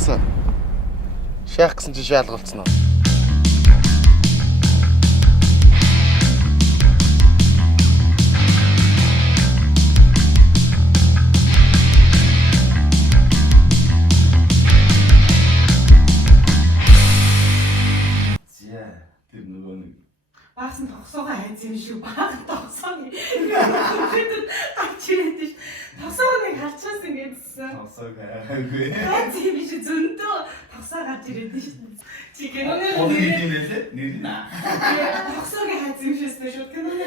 яасан? Шаах гэсэн чинь шаалгалцсан уу? Тэр нөгөө нэг баасан тогсоогоо хайц юм шүү. Баасан тогсоог гарч ирээд ш. Тогсоог нэг харчаасан гэдсэн. сонсог хайгаагүй. Хайц юм шүү. Зөндөө тогсоо гарч ирээд ш. Чи киноны нэр наа. тогсоог хайц юм шүү. Киноны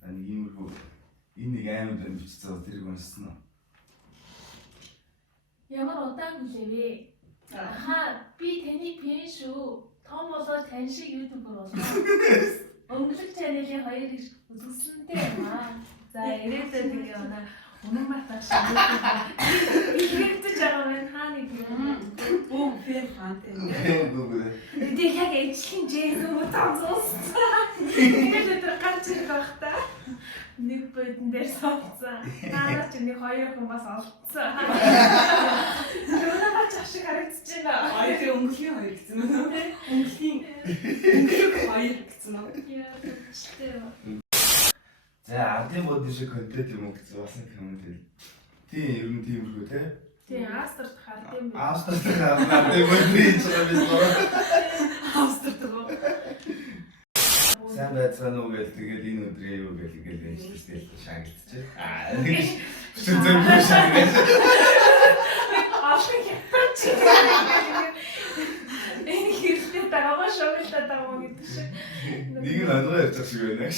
Таны иймэрхүү энэ нэг амар дэмжсэн тэрийг уншсан уу? Ямар удаан хүлээвэ? Би таны пэн шүү. Том болоод тань шиг ютубер болно. Өнгөлөг чанелын 2 их үзүүлсэнтэй юм аа. За ирээдүйд тэгээ өнөө мартах шиг хэлж байгаа юм хааны юм. бүүн фэн фантэй. Тэг яг эцгийн жэйсэн утаа зуус. Тэгээд тэр гарч ирэх байхта. Нэг бодон дээр сууцсан. Наадаа чи нэг 2 хүн бас олцсон. Өнөө бач шиг харагдаж байна. Тэр өнгөлийн 2 гэсэн үү? Өнгөлөг 2 гэсэн үү? Яа, тэгтээ. За ардын бод шиг контент юм уу гэсэн бас нэг юм тийм. Тийм ер нь тиймэрхүү те. Тий, Астрт хардсан юм. Австралид ардын бод хийж байгаа бид бол. Австралид. Сайн байцгаана уу гэл тэгээд энэ өдрийн юу гэл ажиллаж шагналцчих. Нэг зөвхөн шагнал. Ашиг яач. Энэ хэрэгтэй дагаваа шоглоод байгаа гэдэг шиг. Нэг нь ангар ярьж шиг байна.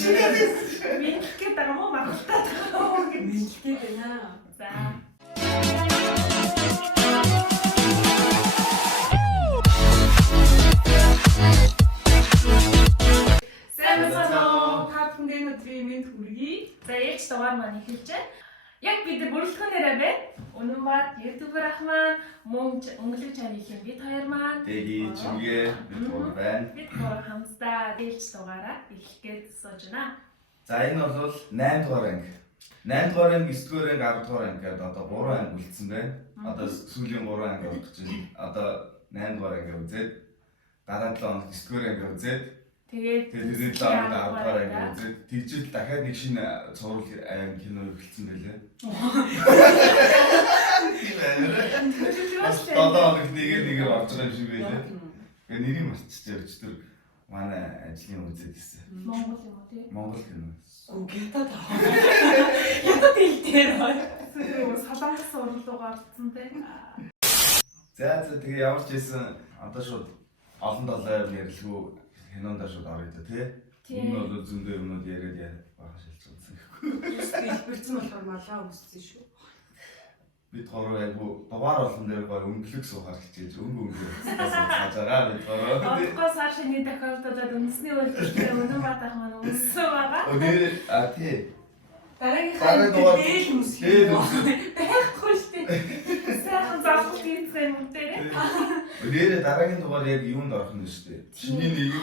Минтгэ дагаваа магтаад байгаа гэдэг. Нэлтэй байна. За. За ээж дугаар маань эхэлж байна. Яг бид бүрэлдэхүүнээрээ байна. Үнэн бат ютубер ах маань, мөн өнгөлөг чанелын бид хоёр маань. Дэги чимгээ бид байна. Бид гурав хамтдаа ээж дугаараа эхлэх гэж сууж байна. За энэ бол 8 дугаар анги. 8 дугаар анги, 9 дугаар анги, 10 дугаар анги гэдэг одоо 3 анги үлдсэн байна. Одоо сүүлийн 3 анги болох чинь одоо 8 дугаар анги үзээд дараа 7 хоног 9 дугаар анги үзээд Тэгээд тэгээд 10 дугаар анги үзээд тэгжэл дахиад нэг шинэ цуврал анги кино эхэлсэн байлээ. Бас 7 хоног нэгээр орж байгаа юм шиг байлээ. Тэгээд нэрийг марцчихжээ өчтөр манай ажлын үзээд ирсэн. Монгол юм уу тий? Монгол кино. Гэнтад авах. Ядад хэлдээр бай. Солонгос урлагаар орсон тий. За тэгээ ямар ч байсан одоо шууд олон долоо ярилгүй кинонд шууд орё да тий. Энэ бол зөндөө юмнууд яриад баха шилжүүлсэн гэхгүй. Хэлбэрцэн болохоор малгай өмссөн шүү. Бид гурав айгу дугаар болгон дээр гой өнгөлөг суухаар хичээж цааж байгаа бид гурав. Одгоо саршины тохиолдолд үндэсний үйлдвэртэй өнөн батах маань өмссөн байгаа. Өнөө тий. Дараагийн дугаар дээл өмсгөө. Байхгүй шүү дээ. Сайхан залгуулт хийсэн юм дээр. Өнөө дараагийн дугаар яг юунд орох нь шүү дээ. Шиний нэг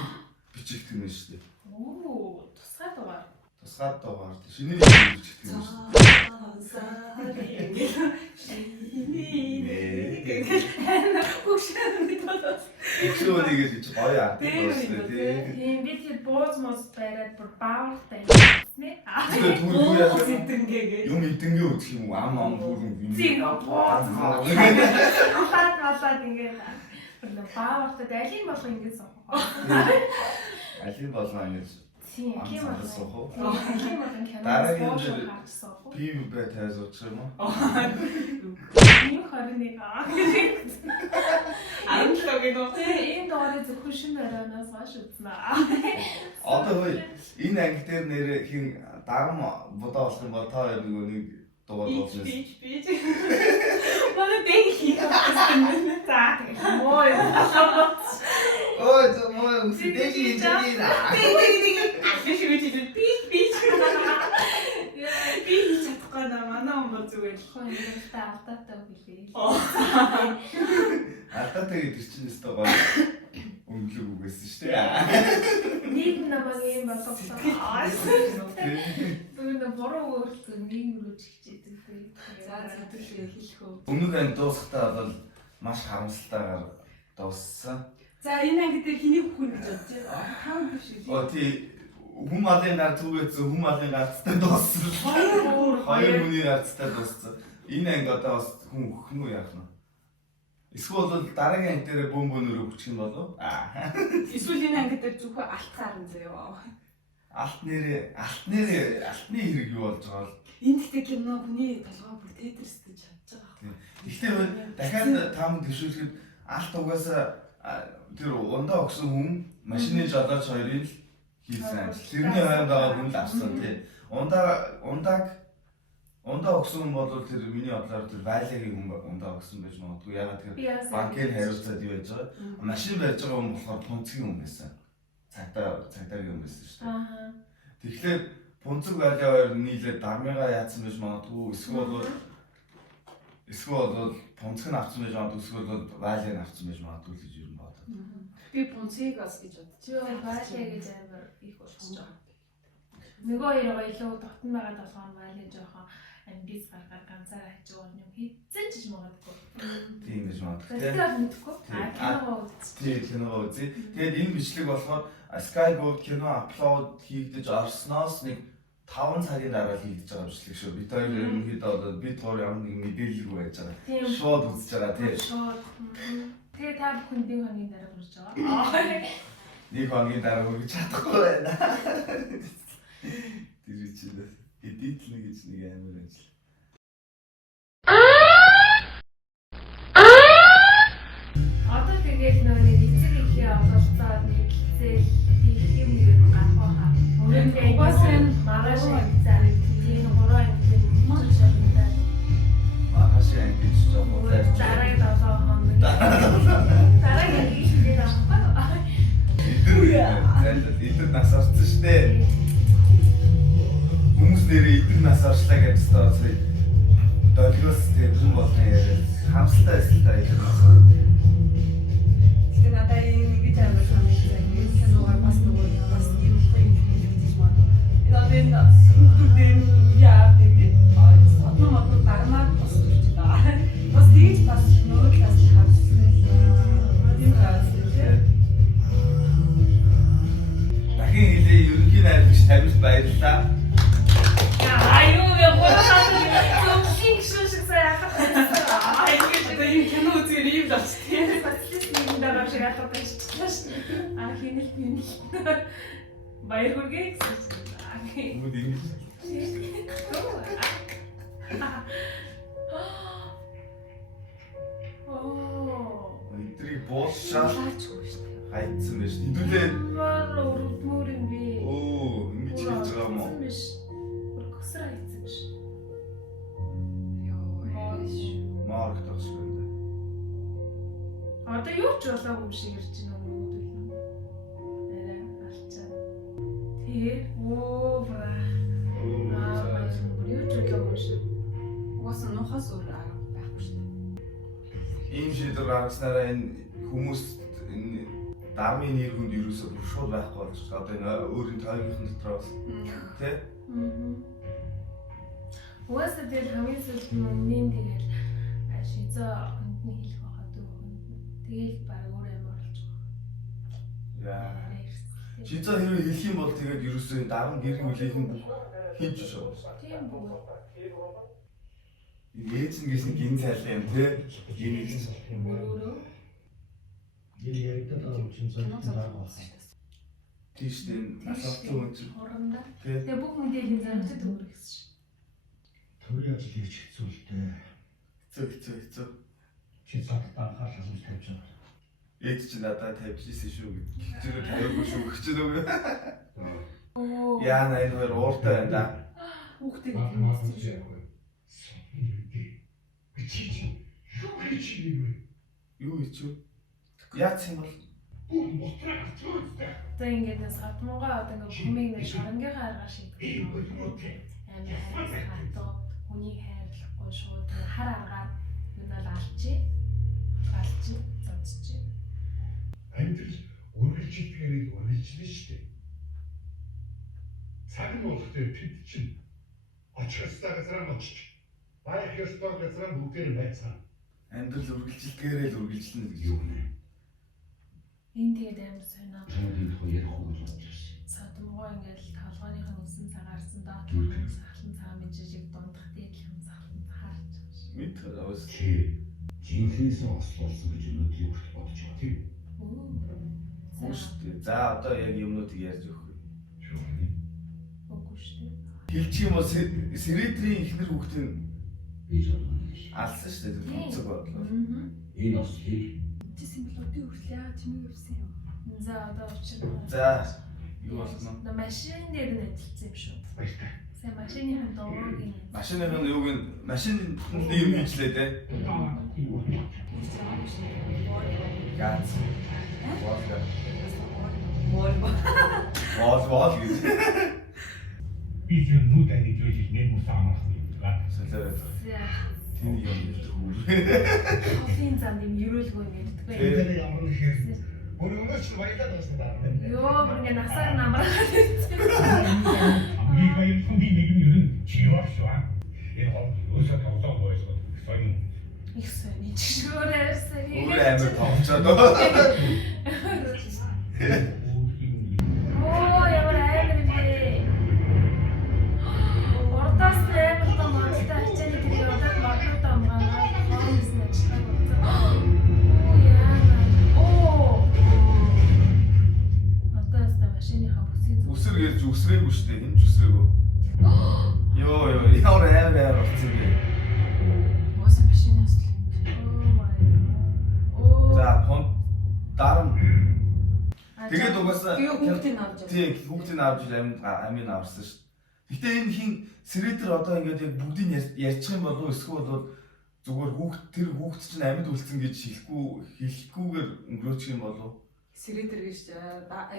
бичих гэнэ шүү дээ. Оо, тусгай дугаар. Тусгай дугаар шиний нэг бичих гэнэ шүү дээ. Хөшөөнийг гэж гоё аа. Тийм бид хэд бууз мос бариад бүр баавартай нэ. Зэнтэнгээгээ. Юм идэнгээ үзэх юм уу? Ам бүрэн. Тийм бууз мос. Хатаад ингээд баавартай алийг болох ингэж суух. Алийг болно ингэж. Тийм алийг болох суух. алийг болох кино. Дараагийн жил пив бай тайзууч юм уу? Ийм хариныг Антлогino. энэ доорыг зөвхөн шинэ барианаас хойш үзнэ. Одоо хөөе энэ анги дээр нэр хин дарам бодоо болох юм бол та нөгөө нэг дугаар болсон. Би. Манай дэхи хийсэн. За тэгээ мой. Ой зөө үстэйг хийчихийна. Би хийж чадахгүй наа манай өмгөө зүгээр. Хөөе алдаатай хэлээ. Алдаатай гэдэг чинь өстой гоё өнгөлөг үгээсэн шүү дээ. Нэг намайг юм болгосон. Зүгээр буруу өөртөө нийгэм рүү чигчээдэг. За зөвлөе хэлэх үү. Өмнөх анги дуусахтаа бол маш харамсалтайгаар дууссан. За энэ анги дээр хэнийг бүхэн гэж бодож байна? Тав биш үү? Оо тий хүм малын гар зүгээсэн хүм малын гарцтай дууссан. Хоёр хүний гарцтай дууссан. Энэ анги одоо бас хүн өгөх нь яах нь. Эсвэл бол дараагийн анги дээр бөмбөнөөр өгчих юм болов? Эсвэл энэ анги дээр зөвхөн алт сарн заяа. Алтны хэрэг юу болж байгаа бол Энэ гэхдээ кино хүний толгой бүр тетэрсдэж чадж байгаа. гэхдээ дахиад таамаг дэвшүүлэхэд алт угаасаа тэр ундаа өгсөн хүн машины жолооч хоёрыг л хийсэн. Тэрний хайнд байгаа хүн л авсан тий. Ундаа өгсөн хүн бол тэр миний бодлоор тэр вайлагийн хүн ундаа өгсөн байж магадгүй. Ягаад тэгэхээр банкын хариуцаад юу байж байгаа. Машин барьж байгаа хүн болохоор пунцгийн хүн байсан. Цагдаагийн хүн байсан шүү дээ. Тэгэхээр пунцэг вайлаа хоёр нийлээд дармыгаа яатсан байж магадгүй. Эсвэл бол пунцэг нь авсан байж магадгүй. Эсвэл бол вайлыг авсан байж магадгүй гэж юу юм бодоод. Би пунцгийг бас гэж бодож Жоо вайлаа гэж амар их болчихж байгаа. Нөгөө хоёр илүү дотн байгаа толгой нь вайлаа жоохон ангис гаргаар ганцаараа хажиг орны юм хийцэн ч магадгүй. Тийм гэж магадгүй. Тэгэхээр мэдхгүй. Кино үзчих. Тийм кино үзье. Тэгээд энэ бичлэг болохоор Sky-Go кино апплод хийгдэж орсноос нэг 5 цагийн дараа хийгдэж байгаа бичлэг шүү. Бид хоёр ерөнхийдөө бол бид гоор ямар нэг мэдээлэлгүй байж байгаа. Шууд үзэж байгаа тийм. Шууд. Тэгээ та бүхэн нэг хоногийн дараа хүрч байгаа. Нэг хоногийн дараа хүрч чадахгүй байна. Тэр чинь эдитлэн гэж нэг амар ажил. Одоо тэгээд нөгөө эцэг ихээ ололцоод нэг хизээл хийх юм нэг гарах хаа. Өөрөндөө угаасан маргааш хэмцээ. Тийм 3 анги мөн шалтай. Маргааш анги гэж жоохон Дараагийн 7 хоног. Дараагийн хийх авах. Эдгээр нас орсон шүү дээ. Хүмүүс нэрээ эдгээр нас орчлаа гэж тооцоо. Долгиос тийм хүн болно яриа. Хамсалтай эсвэл Гэтэ надад энэ гэж амар санагдсан. Энэ киногаар бас нөгөө бас юм хийж байна. Энэ бүгдээр яа гэдэг одно модно дармаар бас хийж байгаа. Бас тэгж бас нөгөө талаас нь харсан. Тийм байна. дахин хэлээ ерөнхий найрагч Тамирт баярлалаа. Аюу я бодлоо. Зөвхөн шиг сайхан. Энэ кино үзэр юм даа. Тийм батлын нэг дараа шиг атаад байна шүү. Хинэл хинэл. Баяр хүргэе гэсэн. Бүгд ингэж. Эдрийг буушаа хайцсан байж. Хэдүүлээ. Өрөвдмөр юм би. Оо, ингэж хийж байгаа юм уу? Өргөсөр хайцсан биш. Марк тасгүй юм даа. Одоо юу ч болоогүй юм шиг ирж байна уу? Арай алчаа. Тэгээ бра. Юу ч болоогүй юм шиг. Угаасаа нухаас өөр арга байхгүй шүү дээ. Ийм шийдвэр гаргаснараа энэ хүмүүс энэ дармын нэр хүнд ерөөсөө бүр шууд байхгүй болж байгаа. Одоо энэ өөрийн тойрны дотроос тий? Угаасаа тэгэл хамгийн сүүлд өмнө тэгэл шизо хүндний хэлэх байхад дүүхэн. Тэгэл баг өөр амар болж байгаа. Яа. Шизо хэрэг хэлэх юм бол тэгээд ерөөсөө дарам гэрэг үлээх нь хийж шүү. Тийм бүү. Ээж нь гэсэн гин цайлаа юм тий? Гин Өөрөө Ил яригдаад байгаа юм чинь зөвхөн байгаа болсон. тийш дээ асуултын үн чинь хоорондоо. тий? Тэгээ бүх мэдээллийн зорилтод өөр гэсэн шүү. Төрийн ажил хийж хэцүү л дээ. Хэцүү. Чи цагтаа анхаарал хандуулж тавьж байгаа. Ээж чинь надад тавьчихсан шүү гэж. Чи тавиагүй шүү гэж нөгөө. Оо. Яа наа энэ хоёр ууртай байна да. Хүүхдээ Маа гэж яахгүй. Юу хийчихв? Яац юм бол Одоо ингээд нэг сатмонгаа одоо ингээд хүмийг нэг шоронгийнхаа аргаар шийдэх. Амар хатуу хүний хайрлахгүй шууд хар аргаар юу нэл алчи. Зодчих. Амьдрал үргэлжлэхээр үргэлжлэнэ шүү дээ. Цаг нь болох дээр тэд чинь очихстай газараа очиж Байх ёстой газар бүгдээр байцгаа. Амьдрал үргэлжилдгээрээ л үргэлжилнэ гэж. Юу нэ? Энэ тэгээд амар сонио. Чамд энэ хоёр хог болж ирсэн. Садмгоо ингээл толгойнхын үсэн цагаарсан доо Юу тийм гэх? сахлан цаа мэжижиг дундах дээдлхэн сахлан харж байгаа. Мэд аваас. Чи жинхэнээс ослуулсан гэж өнөөдрийн хүртэл бодож байгаа тийм үү? Үгүй шүү дээ. За одоо яг юмнуудыг ярьж өгөх. Юу нэ? Үгүй шүү дээ. Хэлчих юм бол Сэрэтрийн ихнэр хүүхдийн Би ч бодсон гэж. алсан шүү дээ. Тэнцэг бодлоо. Энэ ослыг Чи симболуудын хүртэл яагаад чимээ явсан юм? За одоо учир. За юу болно? Одоо машин дээр нь ажилласан юм шүү. баяртай. Сайн машиныхан дууг юм. Машиныхын юуг нь машин юм хийжлээ те. Гац. Вол гэж. Би зөв нүд анги зүйлийг нэг мус амрах юм. Солиороо. За Тэр юм хэлдэг. кофеин зам юм ерөөлгүй ингэдэггүй. Тэр ямар нэг хэрэг. Өнөөдөр ч баялаад байсан даа. Йоо бүр ингэ насаар намраад ирсэн. Би хоёр хүн нэг юм ер нь чивэр шүү. Энэ хол өсөд тоглоо байсан. Соён. Их сони чишгөр ярьсан. Өөр амар томчоод. Оо ямар амар юм бэ. Урдаас амар том модтой ачааны тэр одоо модтой амгаа хоомс нэчтэй болсон. Оо яа. Оо. Одоо яста машины хамбусыг Үсэр гэж үсрээгүй шүү дээ. Хинч үсрээгүй. Йоо ямар амар болсон бэ. Моос машинаас л. Oh my god. Оо. За понт дарам. Тэгээд угаасаа Тэгээ хүүхдийг авч явсан. тийм хүүхдийг авч амийн авсан шүү. Гэтэ энэ хин Сэрэдэр одоо ингээд яг бүгдийг ярьчих юм болов эсвэл бол зүгээр тэр хүүхд чинь амьд үлдсэн гэж хэлэхгүйгээр өнгөрөөчих юм болов. Сэрэдэр гэж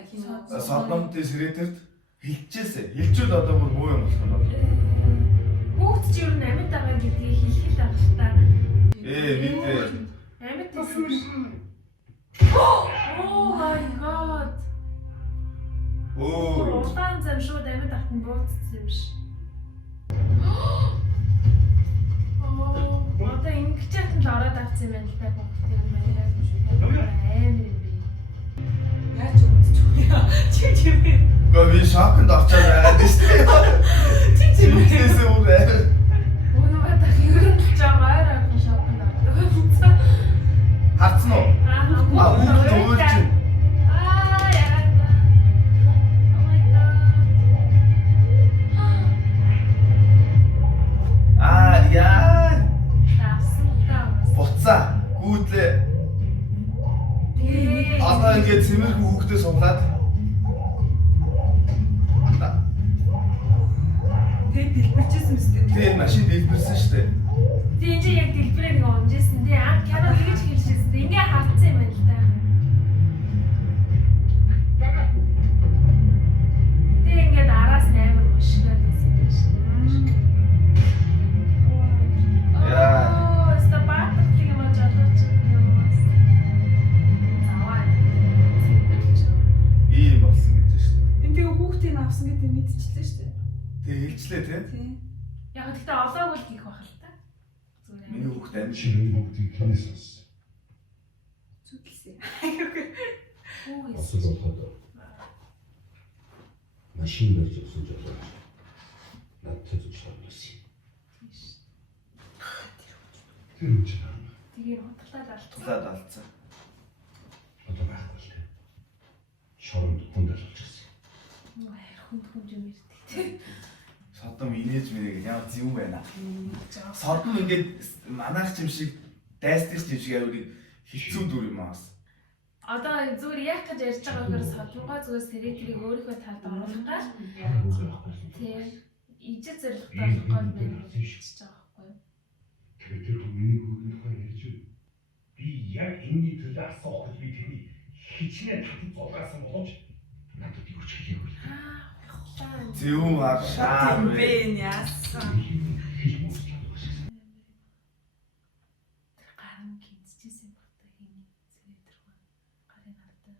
хин Содномтой Сэрэдэрт хэлчихээсэ. Хэлжүүл одоо бүр буу юм болох нь бол. Хүүхд чи юу амьд байгаа гэдгийг хэлэх л байх та. Мэдээ. Амьд байсан. Oh my god. Оо. Урдаан зам шууд амьд ахтан бууцсан юм ш. Одоо ингэж хатан л ороод авсан юм байна л та хүүхд юм байна шүү. Амар юм би. яаж өгдөг чи чимээ. Гэхдээ би шокнд орчоод байгаа дээ шүү дээ. Чи чимээ. Тиймээс өөр амар. Өнөө батах ерөнхийдөө ч аваар авах шокнд ордог. Харцсан уу? Хүүхд өөр чинь. Яа. Oh my god. Яа. Таасан таа. Буцаа. Гүүдлээ. Одоо ингээд цэмэрхэн хүүхдээ суулгаад. Тэг дэлбэрчээсэн мэт. Тэгээ машин дэлбэрсэн шүү дээ. Тийм чи яг дэлбэрээ нэг онжсэн тий. Кино хийж хэлчихсэн. Ингээ хатсан юм байна л та. Тэг ингээд араас 8 мушгаад байсан юм шиг. Яа. Ста баатар юм аа жолооч юм. Заваа. Ийм болсон гэж шүү дээ. Энд тэгээ хүүхдийг авсан гэдэг мэдчихлээ шүү дээ. Тэгээ хэлчлээ тий. Тийм. Яг гэхдээ олоогүй л гих бах л та. Зүгээр. Миний хүүхд амьд. Шинэ бүгдийг хинээс авсан. Зүгэлсэн. Хүү Асуу болоход машин барьж өгсөн жолооч. Надад зөвшөөрсөн юм. Тэр үуч наа. тэгээ хутгалаад алдсан. Туслаад алдсан. Одоо байхгүй л. Шоронд хүндэл болчихсон. Хүнд юм ирдэг. Содом инээж мэрэг ямар зөв байна. Содом ингээд манайх ч юм шиг дайсдаг ч юм шиг яг хэцүү дүр юм аас. Одоо зүгээр яах гэж ярьж байгаа гэхээр содоргоо зүгээр сэрэтрийг өөрийнхөө талд оруулахаар тийм ижил зорилготой болох гол байна гэж хэлж байгаа байхгүй юу? Тэгээд тэр хүний хүүхдийн тухай ярьж байна. Би яг энэний төлөө асуух гэж би тэрний хичнээн татан зулгаасан боловч надад юу ч хэлээгүй. Зөв шаар вэ. Бэн яасан. Гарын гинцчихсэн багтаа хин сэрэтрэх гарын ардаа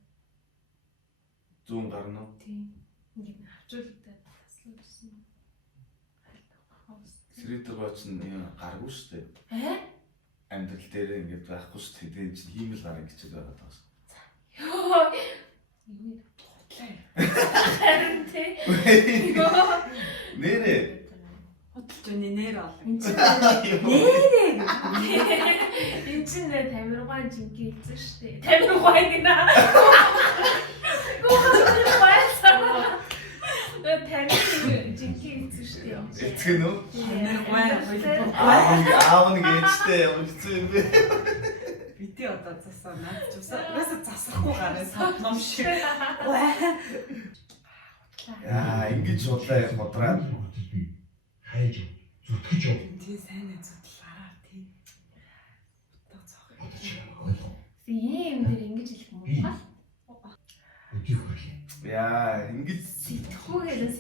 Зүүн гарна уу? тийм ингээд хавчуулдаг таслуулсан. Сэрэтэр чинь юм гаргүй шүү дээ. Амьдрал дээр ингээд байхгүй шүү дээ. Тэгээд чинь хиймэл гараа гэж байгаа даа. Йоо. Юу харин тий. Нэрээ. Хөдөлж өний нэр олно. Энд чинь тамиргаан жинхэнэ хэлсэн шүү дээ. Тамиргаан гинэ. Тамиргаан жинхэнэ хэлсэн шүү дээ. Эцгэн үү? Тамиргаан Аав нэг ээжтэй ямар хэцүү юм бэ? бити одоо засаа наад чусаа засахгүй гараа ном шиг. Яа, ингэж шудлаа яг бодраад. хайж зүтгэж яв. Тий сайн зүтлаараа тий. Утга цаах. Ийм дээр ингэж хэлэх юм уу? Өдийг хөрх. Яа, ингэж Сэтгэхүүгээрээ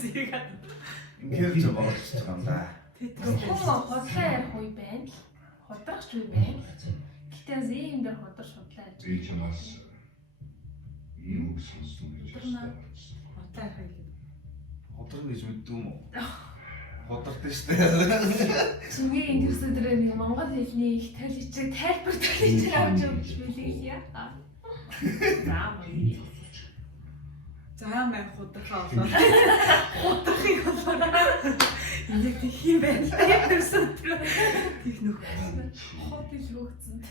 сэргээд. ингэж ч боолж байгаа юм да. Хүмүүс хотлоо ярих үе байна. Ходрахч үе байна. Гэтэ ийм дээр ходрох шудлаа яаж. Би чамаас юм сонсон гэж байна. Хотоо хай. Ходрог гэж мэддэг юм уу? Ходрогдсон шүү дээ. Чиний энэ төсөдрөө нэг монгол хэлний их толичиг тайлбар төлөж авч өгч билээ. За мэн худрахаа болоо. Худрахыг болоо. Энийг тийм байх юм төсөдрөө. Тих нөх. Хот ил хөөгцөн.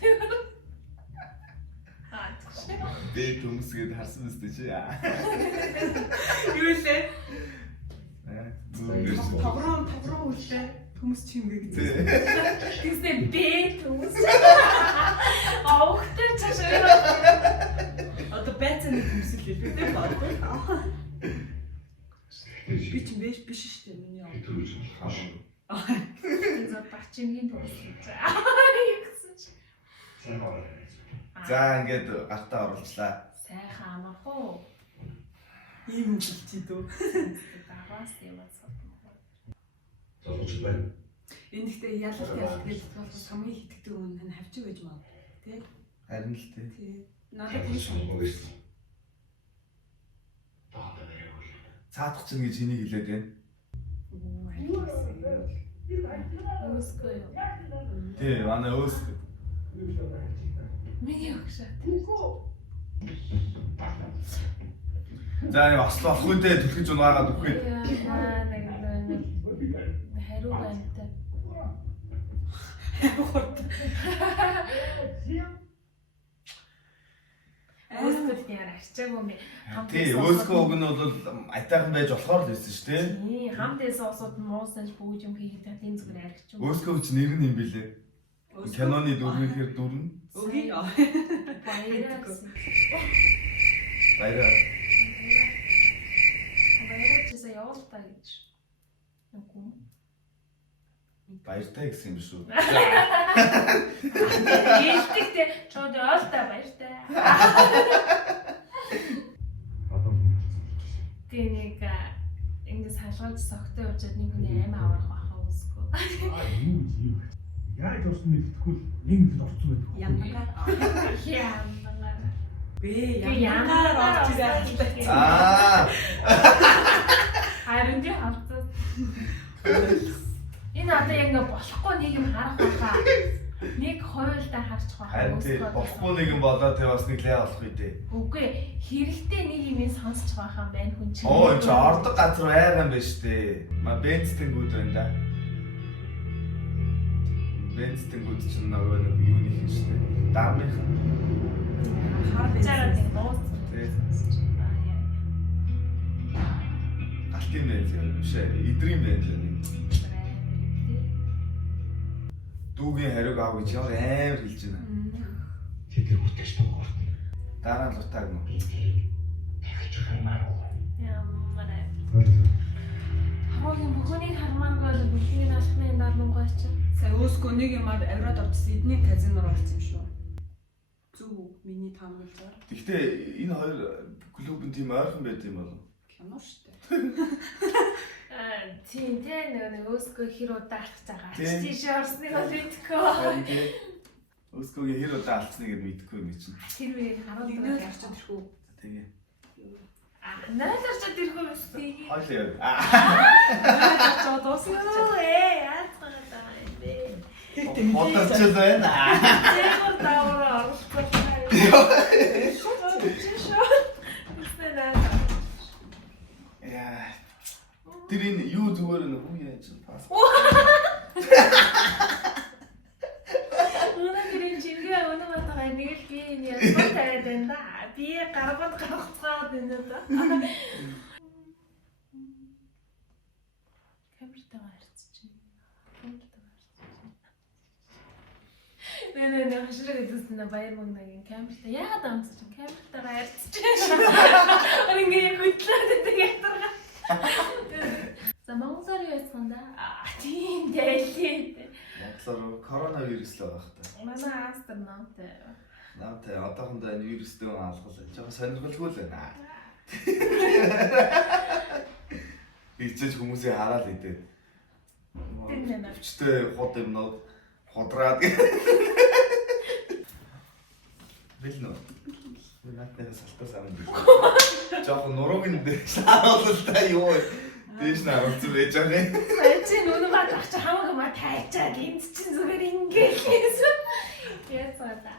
Дээд хүмүүсгээд харсан мэт чи. Юу лээ? Таврам үлээ. Хүмүүс чимгээ гэж. Тэгснэ бэ хүмүүс. Аухтай чашаа. Одоо байцааны хүмүүс л хэлээ тийм баггүй. Би ч биш шүү дээ миний яа. Хэтрүүлж хаш. За бачимгийн төгс гэж. Ягсан чи. Сайн байна. За ингээд гартаа оруулчлаа. Сайхан амарх уу? Ийм үлчий дөө. Даваас яваад содмоо. Залууч байна. Энэ ихтэй ялалт гэж бодож хамгийн хитгдэг юм хэн хавчиг байж маа. Тэ? Харин л дээ. Тий. Надад тийш. Цаадах чинь гэж энийг хэлээд байна. Өөсгөө. Тий, манай өөс. Миний өгшөө. За яг осло ах үедээ түлхэж унаагаад өгөхөд. Хариу байнтай. Өөсгөө яар арчаагүй юм бэ? Тий, өөсгөө үг нь бол айтайхан байж болохоор л байсан шүү дээ. Тий, хамтээс осууд муусан бүгд юм хийгээд энэ зүгээр аригч юм. Өөсгөө ч нэр нь юм билээ. Киноны дүрмээр дүрн. Үгүй яа. Баяраа. Баяраа. Баяраа чисаа явуултаа гэж. Үгүй. Баяртай гэсэн юм шүү. Ээлтэгтэй чод ойлтой баяртай. Тэнийг ингэж халгаж согтой уучаад нэг хүний аймаа аврах байхаа үсгүй. Юу. Яаж орсон мэдэхгүй л нэг мэдэд орсон байдаг. Янгаар. Янгаар. Бэ янгаар орж ирээ. Харин тий хавцаа. Энэ одоо яг ингээ болохгүй нэг юм харах байхаа. Нэг хоёулаа харчих байхаа. Харин тий, болохгүй нэг юм болоо тий бас нэг лай болох үедээ. Үгүй хэрэгтэй нэг юм сонсч байхаа байна хүн чинь. Оо энэ ч ордог газар байгаан байна шүү дээ. Ма бенцтэнгүүд байна да. Бенцтэнгүүд чинь нөгөө нэг юу нэх юм шүү дээ. Дармын. Хар Чараа бэнз. тийм боос. Тий. Галтын бенз юм биш ээ. Идрийн бенз юм. Дүүгийн хариуг аав гэж ямар амар хэлж байна. Тэд хүртэж байгаа. Дараа нь лутааг нь. Тэгж хаймаар. Ямар Хамгийн бүхнийг хармааргүй бол бүхнийг алхны дармангай чи. Сая өөсгөө нэг юмар авираад орчихсон эдний казиноор орсон юм шүү. Зүг миний таамаг заа. Гэхдээ энэ хоёр клубын тийм ойрхон байт юм болов. Кино шүү дээ. Тийм нэг өөсгөө хэр удаа алхаж байгаа. Тийм. Тийш орсныг бол мэдгүй. Харин тий. Өскөгийн хэр удаа алдсныг мэдэхгүй юм чинь. Тэр үеийг харуулдаг Нэгнээ гарч ирэх үү? Тэгээ. Нааларчаад ирэх юм шүү. Хойл яа. Чоо дуусна. Яацгаа юм бэ? Ходорчл байна. Зэвэр даавар оруулах. Яа. Тэр энэ юу зүгээр нэг хүү яаж пас. Өнөө гэрийн жингээ өнөө батгаа нэг л би энэ ясаа тавиад байна да. Би гаргууд гаргацгаад байна да. Камертаа харцчих. Нэ хашраг эдэсэн баяр мөнгөний камертаа яагаад амцчих камертаа харцчих. Ингээ хөтлөөд байдаг ятарга. За Монголоор юу яцсан да? Тийм дэлхийд. Монголоор коронавирус л байгаа хта. Манай астронавт. Наатай одоохондоо энэ вирустэй алгал жоо сонирхолгүй л байна. Ийчж хүмүүсээ хараад идэв. Тийм нэ. Өчтөө хот юмнууд ходраад. Бил нөө. Наатнаа салтаас аваад. Жоо нурууг нь шааруултаа юу дээш нь харуулсан байж байгаа юм. Чи нүнэ батгах чи хамаагүй ма тайчаад энд чинь зүгээр ингээл яцгаа да.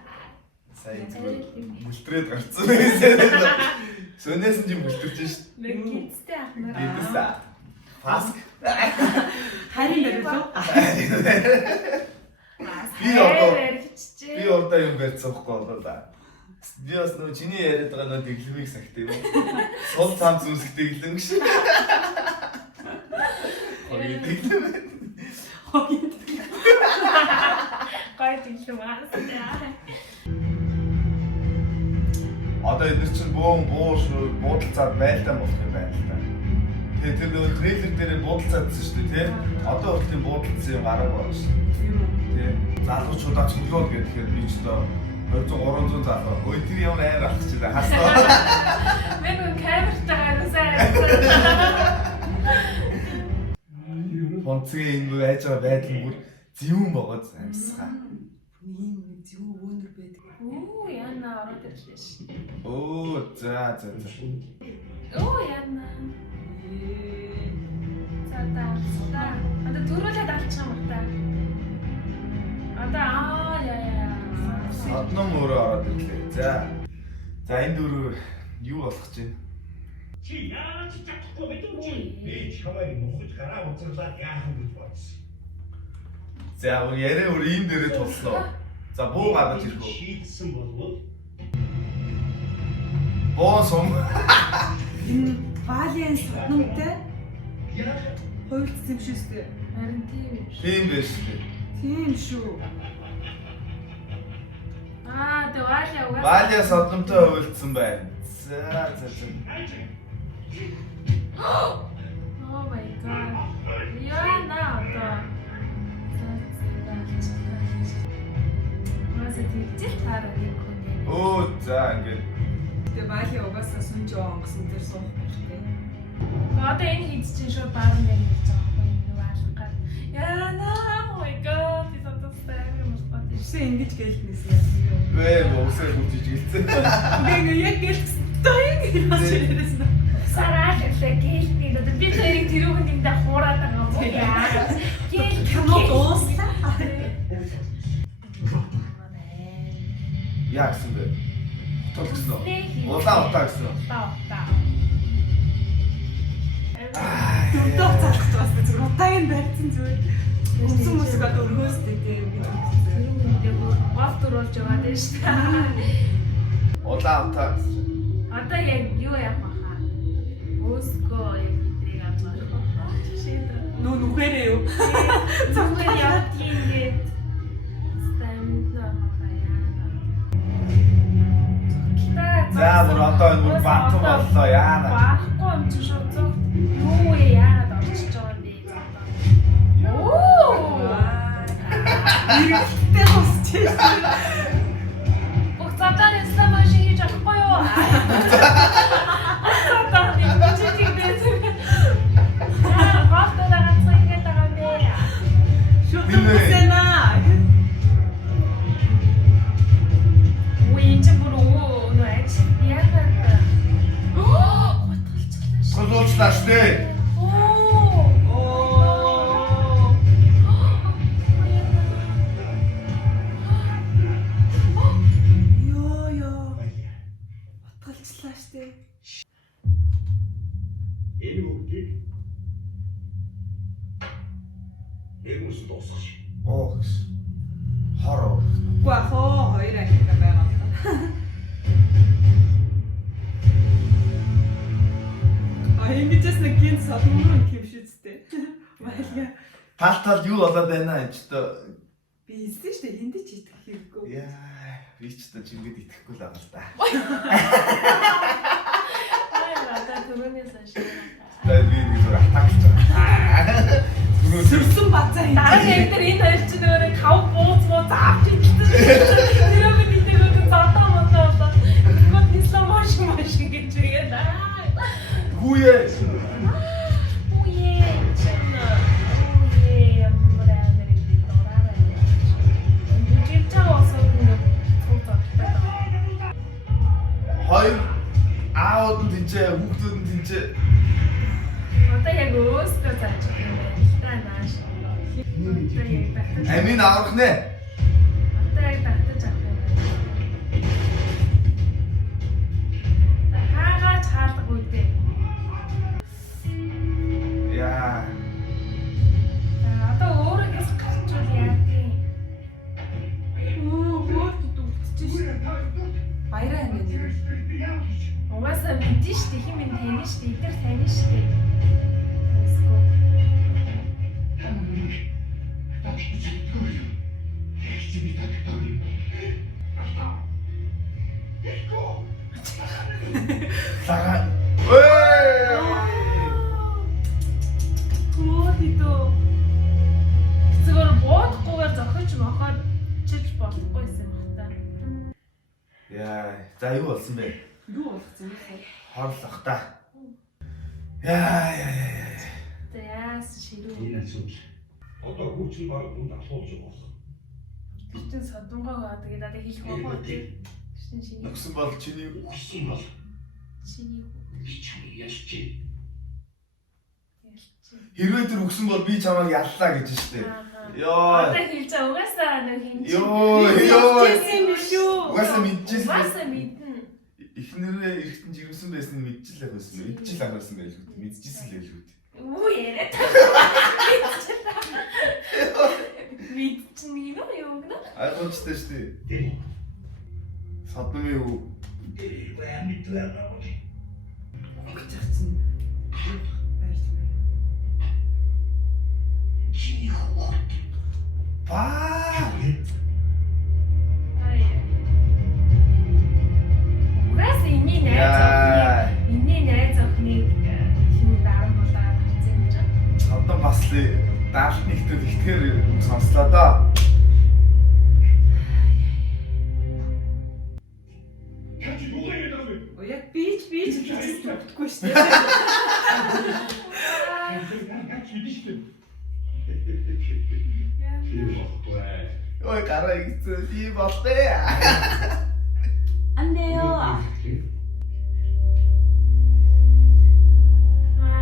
Сайн зүгээр мүлтрээд гарцсан байсан. Сөнөөс нь мүлтэрч шít. Нэг гидстэй ахнараа. Гидстэй. Паск. Харин дөрөв. Би одоо юм барьсан хгүй болоо да. Би бас нөө чиний яриад байгаа нөө дэглэмийг сахт юм уу? Сул цамц үсэх дэглэм гэж. Хой дэглэм. Гой дэглэм аа. Одоо эдгээр чинь буудалцаад байлдаан болох юм байна л та. Тэгээ тэр нөө трейлер дээр буудалцаадсан шүү дээ, тий? Одоо хүртэл буудалцсан юм гараг байна шүү. Тий. Залуучуудаа чөлөөд гэхээр би ч одоо 200-300 залуу. Ой тэр юм амар алах чи да хасаа. Мен гон камертаа насаа. Фонцгийн энэ байж байгаа байдал бүр зөвүүн байгаа амсгаа. Ийм зөв өндөр байдаг. Оо яна ороод ирлээ ш. Оо за. Оо яна. За. Ада дөрвөлээд алчих юм байна. Ада яа. Садном өөрөө ороод ирлээ. За энэ дөрөв юу болох гэж байна? Чи яаж чадахгүй мэдэн чи? Би чамайг нухаж гараа уцруулаад яах юм гэж бодсон. За яриа өөр ийм дээрээ тулсноо. За буу гаргаж ирэх үү? Шийдсэн болвол Боо сум. Энэ Валиан саднамтай яах хуйлцсан юм шүү дээ. Харин тийм юм ш. Тийм биш үү? Тийм шүү. Валя угаас. Валя содомтой хуйлдсан байна. За. Oh my god. Яна одоо. Маса тийч тараа нэг хүн. Оо за ингээд. Тэгээ Вали угаасаа сүнж онгосон дээр суух хэрэгтэй. Одоо энэ хэд чинь шууд баарн дээр хийж байгаа байхгүй юу аалгад. Яна oh my god. This is so sad. Үсээ ингэж гэлтнээс яа. Вэ босоо хүчиж гэлцэн. Ингээ яг гэлтсэн. Таяг Сараа гэлтний одоо би тэрийг тэрүүхэнд энэ хуураад байгаа юм уу яа. Гэл кино дууслаа. Яа гэсэн бэ? Утал гэсэн үү? Утаа гэсэн үү? Утаа. Дөрдөө цаалах бас зүгээр утаагийн барьсан зүгээр. Үсэн мөсгөө дөргөөстэй тийм гэж үзсэн. Тэрүүхэндээ гол дөрүүлж байгаа дээ шүү дээ. Утаа гэсэн. Одоо яг юу яах вэ хаа? Өсгөө яг идрийг авч байгаа. Нөө нүгээрээ юу? Зүгээр явт ингээд стамд За бүр одоо энэ бүр баатан боллоо яана. Баахгүй юм чи шууд зөвхт юу яагаад орчиж байгаа юм бэ? Оо! Иргэдтэй хосчих. Буцаатаа нэслэ маш хийж авахгүй юу? Буцаатаа нэг чиг байсан. Аа, баатаа ганцхан ингэж байгаа юм бэ? Шүтэмсэнаа. Уин ч бүр нөөч яагаад? Оо, Эгүүсэд дуусгаж. Оо гэж. Хороо. Үгүй ахоо хоёр ангитай байгаа л та. Ингэж нэг гинт садмөр юм шиг үстэй. Баялаа. Тал юу болоод байна энэ ч одоо Би хэлсэн шүү дээ хинт ч итгэх хэрэггүй. яа би ч одоо чимгэд итгэхгүй л байгаа л да. надад түрүүнээс ашиг. Тэгээд би нэг зур атаклж байгаа. Сүрсэн бацаа хин. Дараа яг тэр энэ хоёр чинь өөрөө тав бууц авч идэлсэн. Тэр өгд идээгөө зодоо модоо болоо. Гот нисло маш гэж үгээд. Хүүе. Үе чинь. Үе ямар амар юм дураарай. Үгүй чаосоо нэг цугтаа. Хоёр аауд нь тэнцээ, хүүхдүүд нь тэнцээ. Одоо яг өөсгөө зааж байгаа юм байна. Та нааш. Одоо яг батж. Амин аврах нэ. Одоо яг батж авах юм байна. Хаагаад хаалга үүдээ. Яа. Одоо өөрөө гэс гарчвал яа тийм. Баяраа ингэ. Угаасаа мэдэн штэ хин минь тань штэ идэр тань штэ. Сага. Ой! Хөөдөө. Зүгээр боодохгүйгээр зохиж мохоод чиж болохгүйсэн баг та. Яа, за юу болсон бэ? Юу болгоцсон бэ? Хорлох та. Яа. Яас ширүү. Энэ зүйл. Одоо хүүчин баг үнд асуулж байгаа. Гэртэн содонгоо тэгээд надад хэлэх байгаа тийм. Гэртэн шиний. Нөхсөн бол чиний Хүссэн бол Шиний. чамайг ялчи. хэрвээ тэр өгсөн бол би чамайг яллаа гэж штэ. Яа. Йоо. Одоо хэлж байгаа угаасаа нэг хин. Йоо. Хэлсэн биш үү? Угаасаа мэдчихсэн. Угаасаа мэднэ. Эхнэрээ эргэтэн жирэмсэн байсан нь мэдчихлээ байсан. Мэдчихлээ байсан байл үү? Мэдчихсэн л байл үү? Үу яриад. Мэдчихний нөө юу гэнэ? Айгуучтай штэ. Дэв. Садмын юу? Дэв амьдлаа. Гэж хацсан. Баярч байна. Чиний хүүхд. Баа. Угаасаа энэ найз охины энэ найз охиныг хин даран болоод харсан юм чинь. Одоо бас л даалт нэгтэл ихтгэр сонслоо да. Яач юу яриад байгаа вэ? Яг бич гэж төгтөхгүй шүү дээ. Яач мэдээ. Ой гараа игцээ би болтой. Андеё.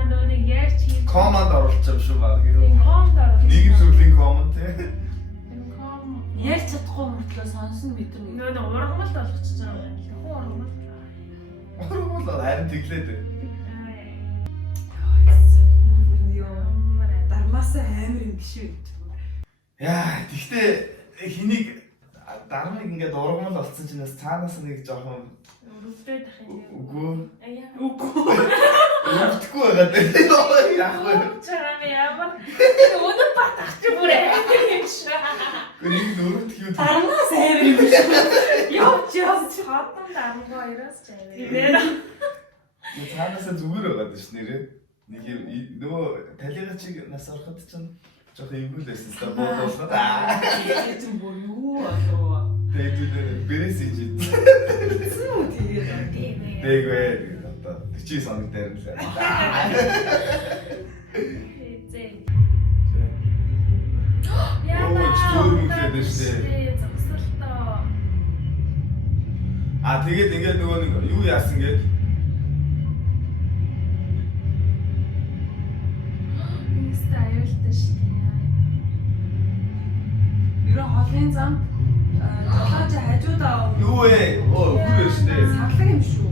Нөө ярьж хий. Команд оруулах юм шүү баг. Тийм команд оруулах. Нийгэм сүрлийн команд те. Ярьж чадахгүй мөртлөө сонсон мэдэрнэ. Нөө ургамал болгочихж байгаа юм. Хөө ургамал. Орвол харин тэглээд. Дармаасаа амар юм биш үү? Яа, тэгтээ хэнийг дармыг ингээд ургамал болсон чинь бас цаанаас нэг жоохон Өрөвдөд ах юм. үгүй Үгүй. өвдөхгүй байгаа дээ. Яг вэ. Чарам ямар өнөр батах чи бүрээ юм шиг. Нэг өрөвдөх юм. Дармаас амар юм биш үү? Явж. Хатан дарамгаа хоёроос ч аваа. Цаанаас зүгээр байгаа дэш нэрээ. Нэг юм нөгөө талига чиг нас ороход чинь жоохон эвгүүл байсан та бодлоо. Тийм бүр юу болоо. Тэгээд бэрээс ижид. Зүү тэгээд. Дээгвэ одоо 40 соног дээр л. Зээ. Оо, чөөр мөглөөд штэ. Зогсолтоо. Тэгээд ингээд нөгөө нэг юу яасан гээд Инста аюултай штэ. Ерөн холын зам толгойч хажуудаа юу вэ? Оо, үгүй штэ. сарлаг юм шүү.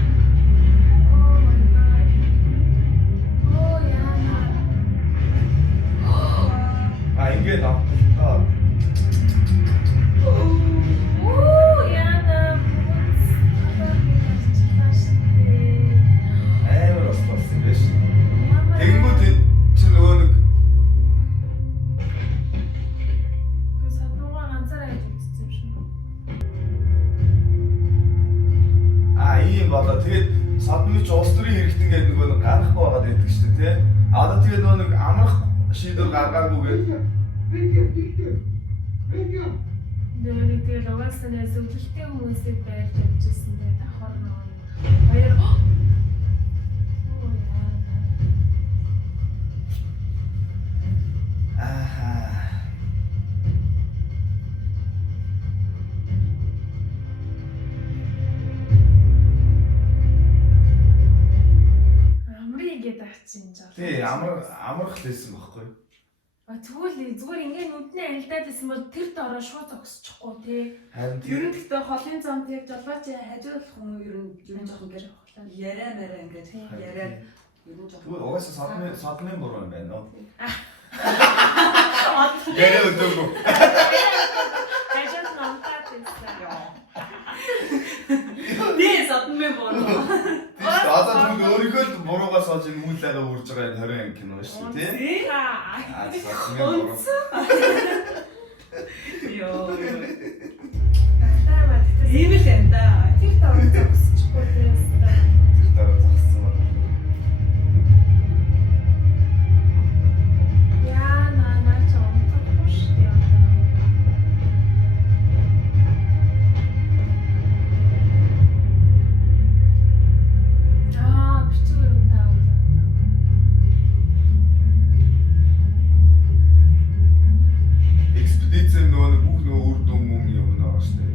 Oh my god. улс төрийн хэрэгт ингээд нөгөө нэг гарах байгаад байдаг шүү дээ тий. Одоо тэгээд нөгөө нэг амрах шийдвэр гаргаагүйгээд Дөрөв тэгэл угаасаа нэ зөвлөлттэй хүмүүсийг байж авчихсан дээ давхар нөгөө хоёр амрыгээд авчихсан жаа. тий амрах лээсэн баггүй. Зүгээр ингээд нүдний альдаад байсан бол тэр дороо шууд зогсчихгүй тий. Харин Ер нь гэхдээ холын замд яг жолооч хажуулах хүн ер нь жоохон гэр яриа мараа ингээд яриад ер нь жоохон тэгвэл угаасаа содны буруу юм байна уу? Яриа өдөөгүй. Ажил намтаад байсан. Дээ содны бороо. Одоо тэгвэл өөрийнхөө л буруугаас олж энэ үйл ажиллагаа үрж байгаа 20 анги кино шүү дээ тий. Содны буруу. Йоо. Таа Ийм л юм да. тэр дороо зогсчихгүй тий. Тэр дараа зогссон байна. Яа наа ч онцлохгүй шүү дээ. Бичгээр юм таа. Экспедицийн нөгөө бүх нөгөө үр дүн юм юм наа шүү дээ.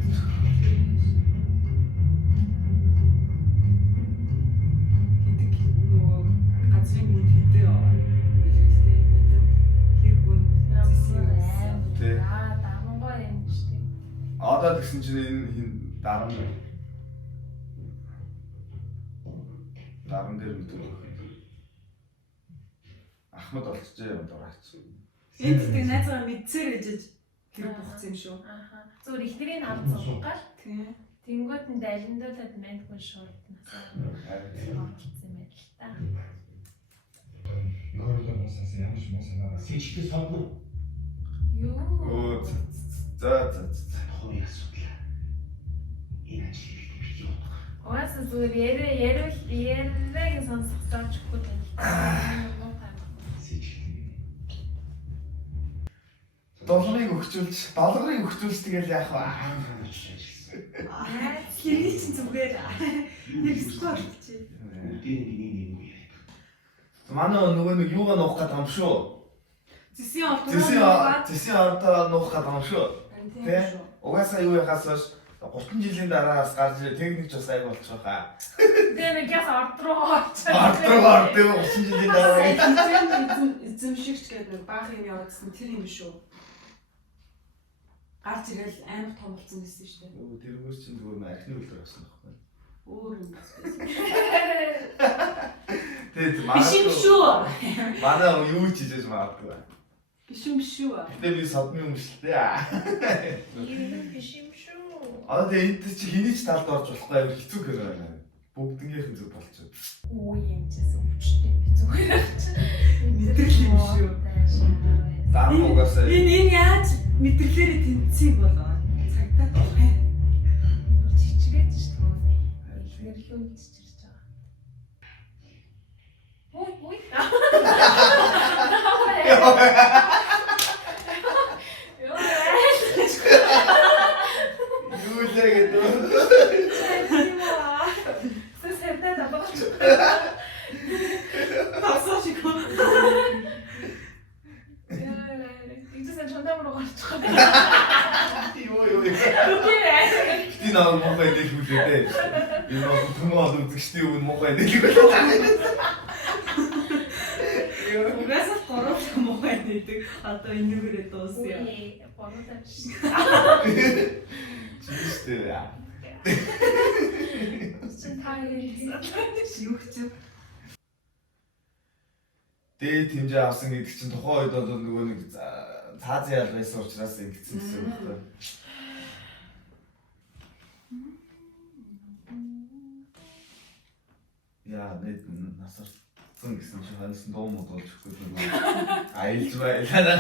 Хэдэг нөгөө газрын хүн хэдээ билгтэй хэр хүн Тий. Дамгой юм шүү дээ. Одоо тэгсэн чинь энэ хин дарам дээр мэдээ. Ахмад олчжээ юм дураач. энд тийм найзгаа мэдсээр ээжэж хэр буцсан юм шүү. Аха. Зүгээр ихнэрийн авц суугаал. Тийм. Тэнгүүд нь далиндуулаад мандгүй шууд насаа орсон юм байл та. Нөрөлөө мосоос ямар ч мос санаа сэжигтэй содно. Оо Юу? за. Хооны асуудал. Энэ ажил хийж явах. Угаасаа зүгээр яриаг сонсохсоо ч үгүй юм. Сэжигтэй. Долларыг өгчүүлж, тэгэл яах вэ? Хэний ч зүгээр нэг скор чи. Манай нөгөө нэг юугаа нуух гэдэг юм шүү. Зэсийн Ордоо нуух гэдэг юм шүү. Тийм шүү. Угаасаа юу яхаас хойш 30 жилийн дараас гарч ирээ техник ч бас айг болчих واخа. Тэгээ нэг яс орд руу орчих. Орд 30 жилийн дараа. Эзэмшигч гэдэг нэг баах юм явуулсан тэр юм шүү. Гарч ирэл амар том болсон гэсэн шүү дээ. Өө тэргүүр чинь зүгээр архины үлдэр авсан байхгүй. Өөр юм байсан. Тэгээд Биш юм шүү. Манай юу ч хийж магадгүй. Биш юм шүү. Гэтэ би содны юм шүү дээ. Ийм биш юм шүү. Одоо тэгээд энд чи хэний ч талд орж болохгүй амар хэцүү гэх юм байна. Бүгднгийнх нь зүг болчиход. Өө юм чээс өвчтэй би зүгээр чи. Мэдрэл юм шүү. Дан угаасаа Энэ яаж мэдрэлээрээ тэнцсийг болоо. Цагтаа болох юм. Чичгээд шүү дээ. Эхнэрлүү чичирч байгаа. Ой. юу л гэдэг. Сэсэдэ дабач. Тасаашико. Идэсэн чондамруу гарчих. Юу. Ти наа мохой дэлгүүлээ дээ. Энэ хүмүүс үзэгчдийн өмнө мохой дэлгүүлээ. Угаасаа гороо мохой нэдэг. Одоо энэгээр дуусъя. Бороо Чиштэй яа. чин таарсан. Юу ч Дээд хэмжээ авсан гэдэг чинь тухайн үед бол нөгөө нэг цаазын ял байсан учраас ингэсэн гэсэн үг байна. Яа, нэг насарсан гэсэн чинь хансан дуу мод болж өгөхгүй нөгөө аялж байлаа.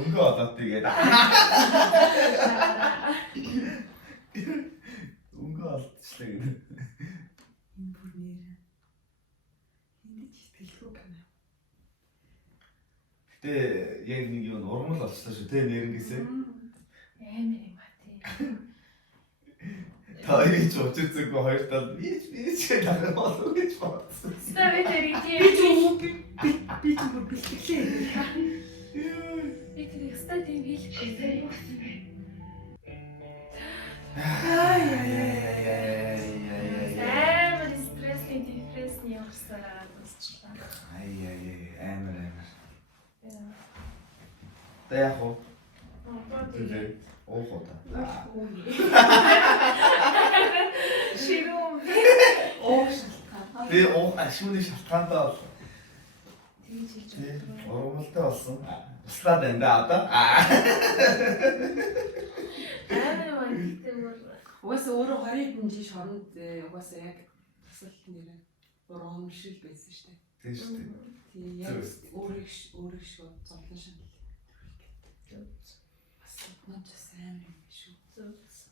Өнгө одоод тэгээд. Өнгө олдчихлаа гэдэг. энэ бүр нэр. Сэтгэлгүй байна. Гэтэ яг нэг юм ургамал болчихлоо шүү те нэрнгээсээ. Амар юм ба тий. Та хоёрын ч учирцэггүй хоёр тал би ч дахин болов гэж бодсон. Ставэтэрий Би тий. ч юм би ч бүр бэлтгэлээ. Би тэр ихтэй тийм хийхгүй. Амар стрессний депрессний явахсараа дуусчлаа. Амар. Тэ яг уу. Тэгээд Уух уу та. ширүүм. Оошилтаа. Би уух ашигны шалтгаантай бол Тэгж хийж тий байгаа. ургамалтай болсон. Туслаад байна да одоо. Амар юм гэдэг бүр Угаасаа өөрөө 20 хэдэн жил шоронд угаасаа яг тасал нэрээ урам шиг байсан шүү дээ. Тий шүү дээ. Тийм яг өөрийг шиг зовлон шанал. Бас мөн ч сайн юм шүү.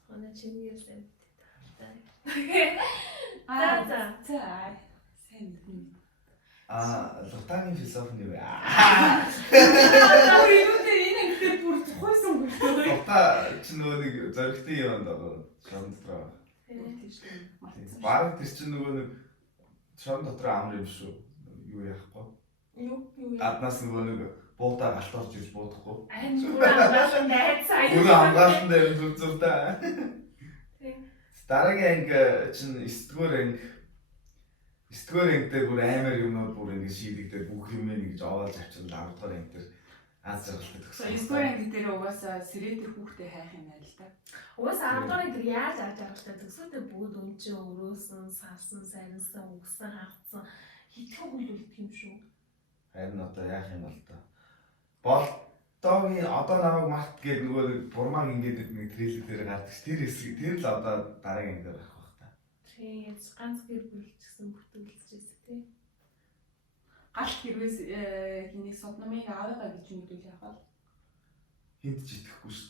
хоноо чинийсэн. За сайн мэднэ. Лутагийн философи юу вэ? Өөр юм дээр энэ ихтэй бүр зохиосон гүртэй. Лута ч нөгөө нэг зоригтой юм даа. Шорон дотор. Бараг тэр чинь нөгөө нэг шорон дотор амар юм шүү. Юу яахгүй. Юу Гаднаас нөгөө нэг буудаа галт орж ирж буудахгүй. Амар амгаалан найцаа. Өөрөө хамгаалсан дээр зүг зүгтэй. Тийм. Дараагийн анги чинь 9-р анги дээр бүр амар юмнууд бүр ингэ шийдэгдээд бүх юм ингэж овоол авчирл 10-р анги дээр аз жаргалтай төгссөн. 9-р анги дээр угаасаа сэрэтэр хүүхдээ хайх юм байл та. Угаасаа 10 дахь тэр яаж аж аргалтай төгсөөдөө бүгд өнчөө өрөөсөн, салсан, сарнсан, үгсэн, хавцсан хитгэн хөл үлдэх юм шүү. Харин одоо яах юм бол та. Болтоогийн одоо намайг март гэдэг нөгөө нэг бурмаг ингээд нэг трейлер дээр гардаг ш. Тэр хэсэг тэр л одоо дараагийн анги дээр гарах байх та. Тийм ганц гэр бүлчсэн бүтүүлчихсэн тийм. Галт хэрвээс хэнийг содномыг аавыгаа гэж мэдвэл яхаа. Хинт ч итгэхгүй ш.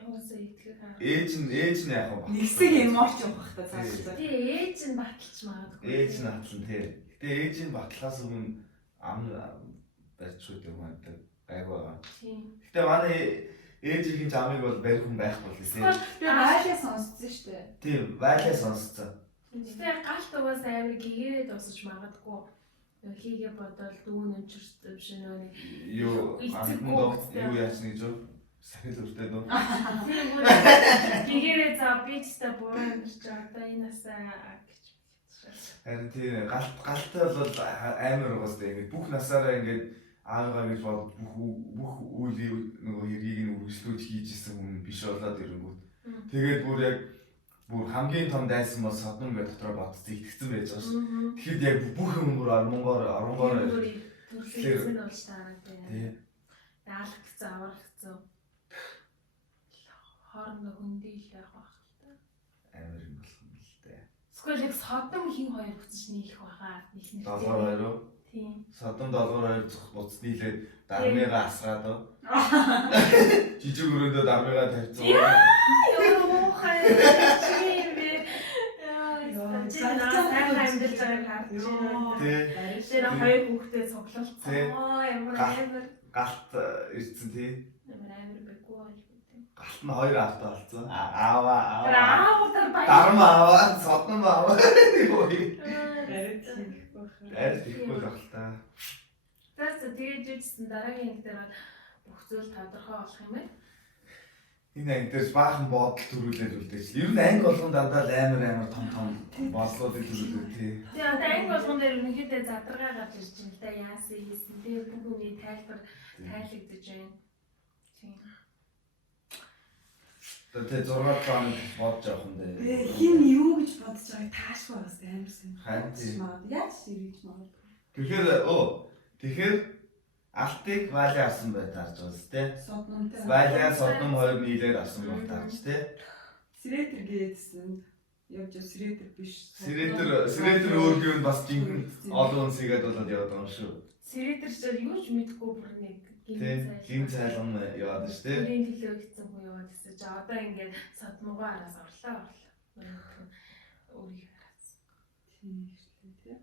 Угаасаа итгэх аа. Ээж нь яах вэ? Нэгсэг эмоц явах та цаашдаа. Тийм ээж нь баталж магадгүй. Ээж нь хатлан тий. Гэтэ ээж нь батлахаас өмнө ам барьчихгүй юм байна. Гайгүй байгаа. Тийм. Гэтэ манай ээжийн замыг бол барих хүн байхгүй л тий. Би вайлаа сонссон шүү дээ. Тийм, вайлаа сонсцоо. Гэтэ галт угаасаа амар гэгээрээ дуусаж магадгүй. Хийгээ бодвол дүүн өнчөрт биш нөө нэг Юу юу яач нэг жоо сахил өртөө нөө. тийм бүр гэгээрээ за би ч та буруу амьдч одоо энэ насаа гэж. Харин тийм галтай бол амар угаастай ингэ бүх насаараа ингэ аавгаа гэж бод бүх үйл нөгөө хэргийг нь үргэлжлүүлж хийжсэн хүн биш болоод ирэнгүүт. Тэгээд бүр хамгийн том дайсан бол содон гэдэг дотроо бодсон итгэцэн байж байгаа шүү. Тэгэхэд яг бүх юм бүр оронгоор төрсөн болж таараа тийм. тий. Даалгцсан, аврагцсан. Хоорондоо хөндөөл байх байх л та. Амар юм болох юм л дээ. Эсвэл яг содон хин хоёр буцаж нийлэх байхаа нэг нэг. Долгоор хоёр уу? Тийм. Содон долгоор хоёр буцаж нийлээд дармыгаа асгаад уу? Жижиг өрөөндөө дармыгаа тавьсан. Ёо хай. Тэр хоёр хүүхдээ цуглуулсан. Ямар Галт ирсэн тий. амар бэггүй болж битээ. Галт нь хоёр автаа болсон. Аава. Тэр баяр. Дарма аваа, содон аваа. Юу вэ? Арай Ихгүй л ахaltaа. Тэгээд жижигсэн дараагийн анги дээр бүх зүйл тодорхой болох юм байна. Энэ анги дээр баахан бодол төрүүлээд үлдээч. Ер нь анги болгон дандаа амар том бодлуудыг төрүүлдэг тий. Тэгээ одоо анги болгон дээр ерөнхийдөө задаргаа гарч ирж байна л да. Яасан хийсэн. Тэгээ бүх үний тайлбар тайлагдаж байна. Тийм. Тэгээ 6 цаан бодож авах юм дээ. хин юу гэж бодож байгааг таашгүй байгаас амар сайн. Харин тийм. Яаж сэргийж магадгүй. Тэгэхээр алтыг вайлаа авсан бай таарч байгаа зү тий. Содномтой. Вайлаа содном хоёр нийлээд авсан баг таарч тий. Сэрэтэр гэдсэн. Явж сэрэтэр биш. Сэрэтэр өөргөө нь бас жинхэнэ олон үнсгээд болоод яваад байгаа юм шүү. Сэрэтэр чинь юу ч мэдгүй бүр нэг Гин цайлган яваад шүү тий. Тэрийн төлөө гэсэн хүн яваад ирсэн чи одоо ингээд садмуугаа араас орлоо. Өөрийг хараас. Тийм шүү дээ.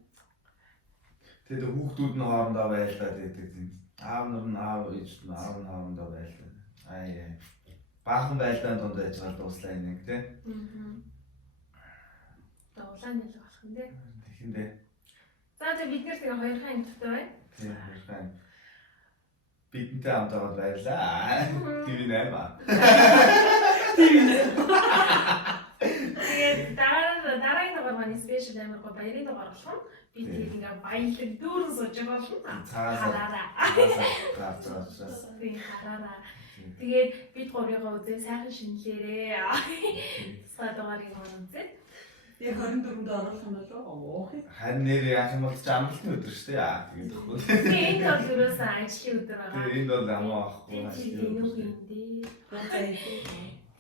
Тэгээд хүүхдүүд нь хоорондоо байлдаад байдаг тийм. Аав нар нь аав ээж нь аав нь хоорондоо байлдаад. Аа. Баахан байлдаанд дунд байж байгаа дуслаа нэг тийм. Одоо улаан нэл болох юм дээ. Тэгэхиндээ. За тэгээ бид нэр тэгээ хоёрхан юм төвтэй байна. Тийм хоёрхан. Бидэнтэй хамт байгаад баярлаа. TV 8. Тэгээд дараагийн дугаар маань спешиал амар гоо баярын дугаар болох нь. Би тэгээд ингээ баялаг дүүрэн сууж байгаа болно. Хараараа. Би хараараа. Тэгээд бид гурийгаа үзээ сайхан шинэлээрээ. Тусгай дугаарыг үзээ. Яг 24-нд оруулах юм болов уу? Харин нэр яах юм бол ч амралтын өдөр шүү дээ. Тэгээд өгөхгүй. Тэгээд энэ бол юусэн ажлын өдөр байгаа. Тэгээд энд бол амаа авахгүй Тийм юу юм дээ.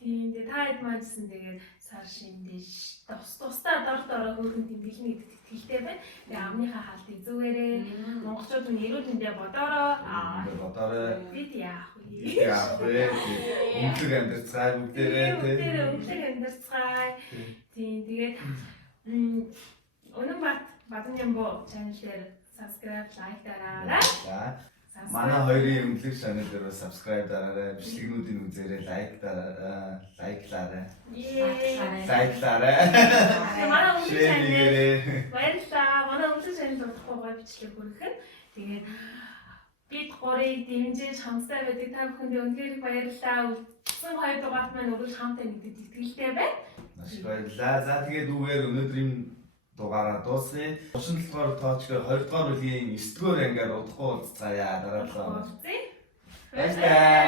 Тийм дээ та хэд маажсан тэгээд сар шиндэж тусдаа дор хөөрхөн тэмдэглэнэ гэдэг итгэлтэй байна. Тэгээ амныхаа хаалтыг зүгээрээ монголчууд нь эрүүл мэндэ бодороо бодорой. бид яах вэ? Яах вэ? Үнэлэг амьдцгаай бүгдээрээ тийм. Үнэлэг амьдцгаай. Тийм тэгээд өнөө бадан ямбо channel дээр subscribe like дараарай. За. Манай хоёрын үнэлэг channel дээр subscribe дараарай. Бичлэгнүүдийн үзээрэй, лайклаарай. Лайклаарай. Манай үнэлэг channel Шеэрээ. баярлалаа. Манай үнэлэг channel удахгүй бичлэг хүргэх. Тэгээд бид гурыг дэмжиж хамтдаа байдаг та бүхэндээ үнэхээр их баярлалаа. Үлдсэн хоёр дугаарт маань өргөж хамтаа нэгдэд итгэлтэй байна. Маш баярлалаа. За тэгээд үгээр өнөөдрийн дугаараа дуусгая. 37 дугаар тоочгоо 20 дугаар үеийн 9 дугаар ангиар удахгүй уулзцаая. Дараалал. Баярлалаа. Баярлалаа.